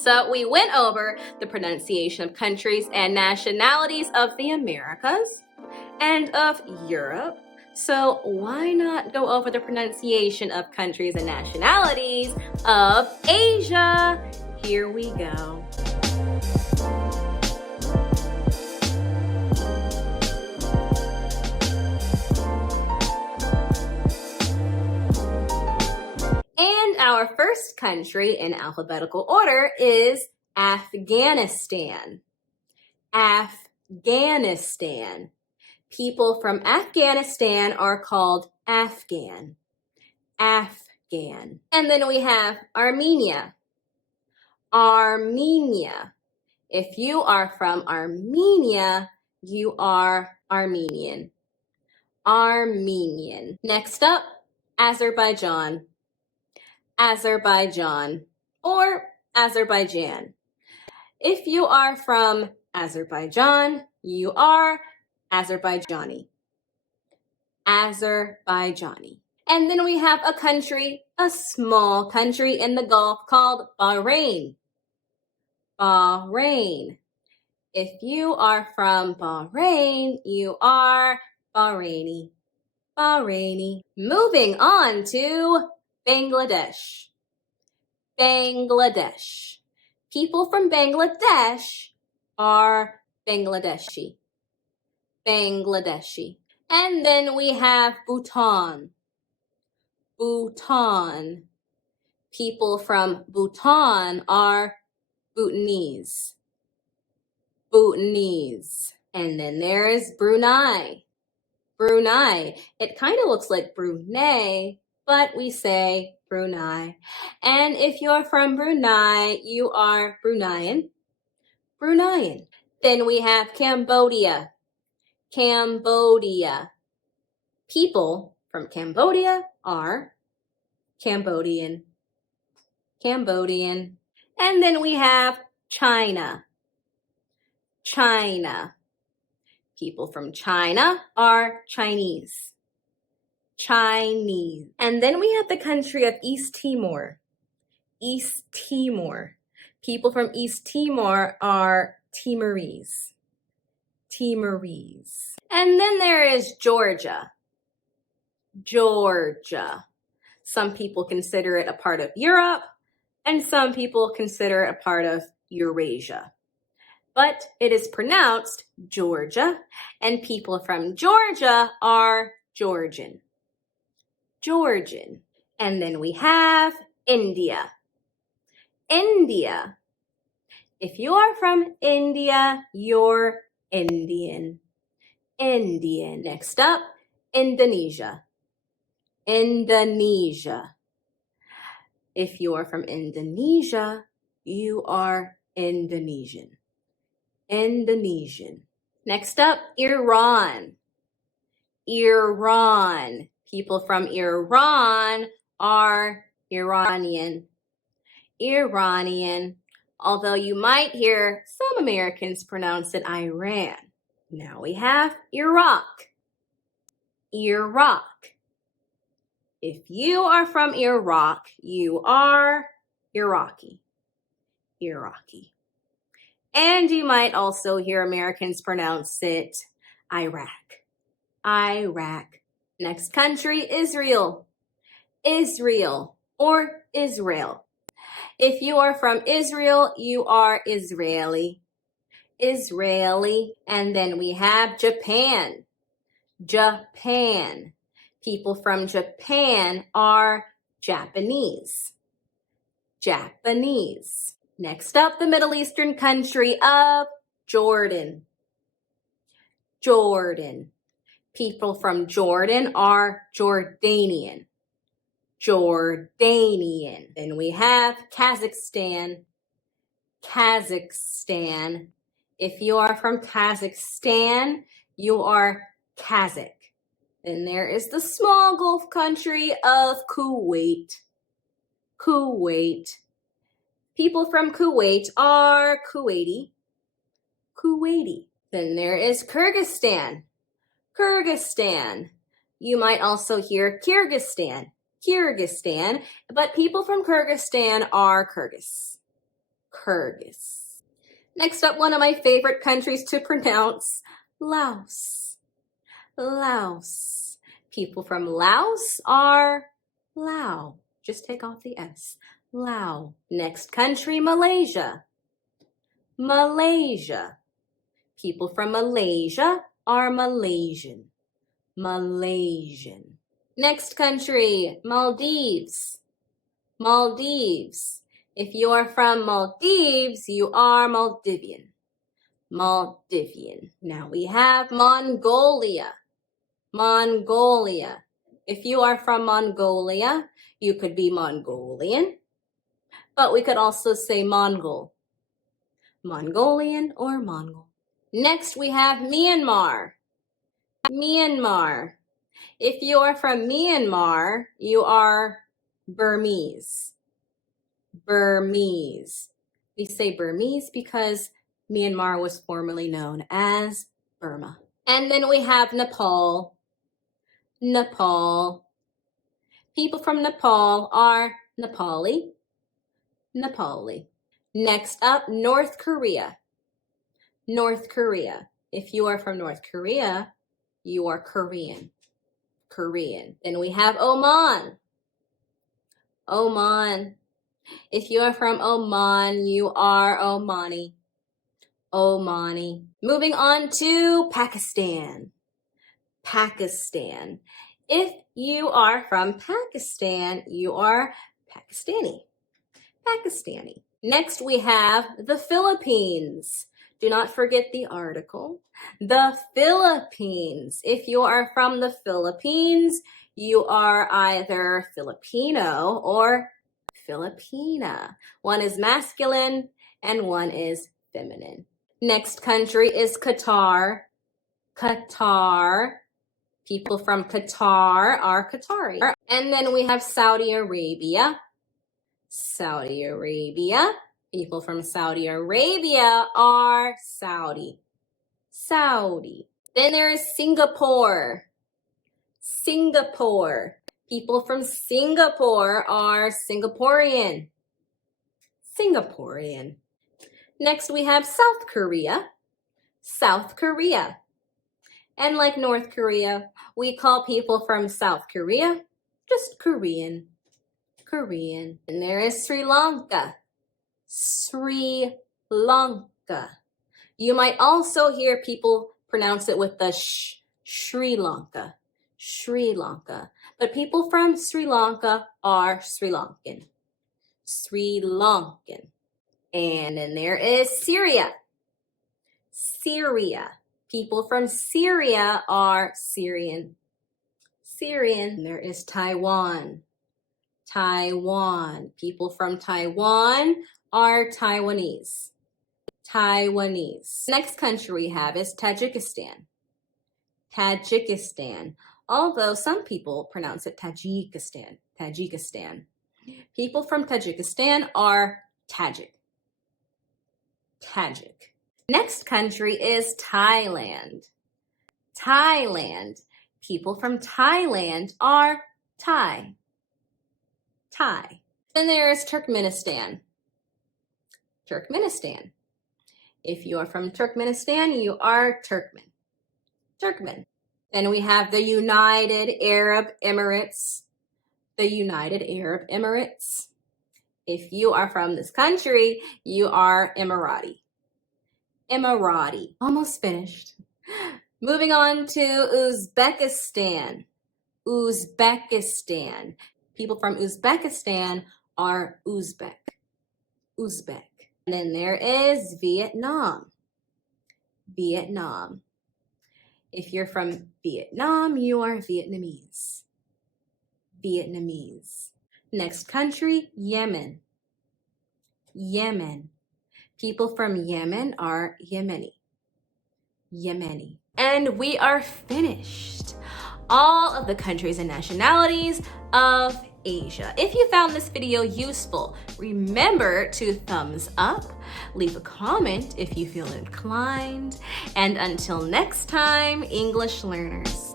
So we went over the pronunciation of countries and nationalities of the Americas and of Europe. So why not go over the pronunciation of countries and nationalities of Asia? Here we go. And our first country in alphabetical order is Afghanistan. Afghanistan. People from Afghanistan are called Afghan. Afghan. And then we have Armenia. Armenia. If you are from Armenia, you are Armenian. Armenian. Next up, Azerbaijan. Azerbaijan or Azerbaijan. If you are from Azerbaijan, you are Azerbaijani. Azerbaijani. And then we have a country, a small country in the Gulf called Bahrain. Bahrain. If you are from Bahrain, you are Bahraini. Bahraini. Moving on to Bangladesh. Bangladesh. People from Bangladesh are Bangladeshi. Bangladeshi. And then we have Bhutan. Bhutan. People from Bhutan are Bhutanese. Bhutanese. And then there is Brunei. Brunei. It kind of looks like Brunei, but we say Brunei. And if you're from Brunei, you are Bruneian. Bruneian. Then we have Cambodia. Cambodia. People from Cambodia are Cambodian. Cambodian. And then we have China. China. People from China are Chinese. Chinese. And then we have the country of East Timor. East Timor. People from East Timor are Timorese. Timorese. And then there is Georgia. Georgia. Some people consider it a part of Europe, and some people consider it a part of Eurasia. But it is pronounced Georgia, and people from Georgia are Georgian. Georgian. And then we have India. India. If you are from India, you're Indian. Indian. Next up, Indonesia. Indonesia. If you are from Indonesia, you are Indonesian. Indonesian. Next up, Iran. Iran. People from Iran are Iranian. Iranian. Although you might hear some Americans pronounce it Iran. Now we have Iraq. Iraq. If you are from Iraq, you are Iraqi. Iraqi. And you might also hear Americans pronounce it Iraq. Iraq. Next country, Israel. Israel or Israel. If you are from Israel, you are Israeli. Israeli. And then we have Japan. Japan. People from Japan are Japanese. Japanese. Next up, the Middle Eastern country of Jordan. Jordan. People from Jordan are Jordanian. Jordanian. Then we have Kazakhstan. Kazakhstan. If you are from Kazakhstan, you are Kazakh. Then there is the small Gulf country of Kuwait. Kuwait. People from Kuwait are Kuwaiti. Kuwaiti. Then there is Kyrgyzstan. Kyrgyzstan. You might also hear Kyrgyzstan. Kyrgyzstan. But people from Kyrgyzstan are Kyrgyz. Kyrgyz. Next up, one of my favorite countries to pronounce, Laos. Laos. People from Laos are Lao. Just take off the S. Lao. Next country, Malaysia. Malaysia. People from Malaysia are Malaysian. Malaysian. Next country, Maldives. Maldives. If you are from Maldives, you are Maldivian. Maldivian. Now we have Mongolia. Mongolia. If you are from Mongolia, you could be Mongolian, but we could also say Mongol. Mongolian or Mongol. Next we have Myanmar. Myanmar. If you are from Myanmar, you are Burmese. Burmese. We say Burmese because Myanmar was formerly known as Burma. And then we have Nepal. Nepal. People from Nepal are Nepali. Nepali. Next up, North Korea. North Korea. If you are from North Korea, you are Korean. Korean. Then we have Oman. Oman. If you are from Oman, you are Omani. Omani. Moving on to Pakistan. Pakistan. If you are from Pakistan, you are Pakistani. Pakistani. Next we have the Philippines. Do not forget the article. The Philippines. If you are from the Philippines, you are either Filipino or Filipina. One is masculine and one is feminine. Next country is Qatar. Qatar. People from Qatar are Qatari. And then we have Saudi Arabia. Saudi Arabia. People from Saudi Arabia are Saudi. Saudi. Then there is Singapore. Singapore. People from Singapore are Singaporean. Singaporean. Next we have South Korea. South Korea. And like North Korea, we call people from South Korea just Korean. Korean. And there is Sri Lanka. Sri Lanka. You might also hear people pronounce it with the sh, Sri Lanka. Sri Lanka. But people from Sri Lanka are Sri Lankan. Sri Lankan. And then there is Syria. Syria. People from Syria are Syrian. Syrian. And there is Taiwan. Taiwan. People from Taiwan are Taiwanese. Taiwanese. Next country we have is Tajikistan. Tajikistan. Although some people pronounce it Tajikistan. Tajikistan. People from Tajikistan are Tajik. Tajik. Next country is Thailand. Thailand. People from Thailand are Thai. Thai. Then there is Turkmenistan. Turkmenistan. If you are from Turkmenistan, you are Turkmen. Turkmen. Then we have the United Arab Emirates. The United Arab Emirates. If you are from this country, you are Emirati. Emirati. Almost finished. Moving on to Uzbekistan. Uzbekistan. People from Uzbekistan are Uzbek. Uzbek. And then there is Vietnam. Vietnam. If you're from Vietnam, you are Vietnamese. Vietnamese. Next country, Yemen. Yemen. People from Yemen are Yemeni. Yemeni. And we are finished. All of the countries and nationalities of Asia. If you found this video useful, remember to thumbs up, leave a comment if you feel inclined, and until next time, English learners.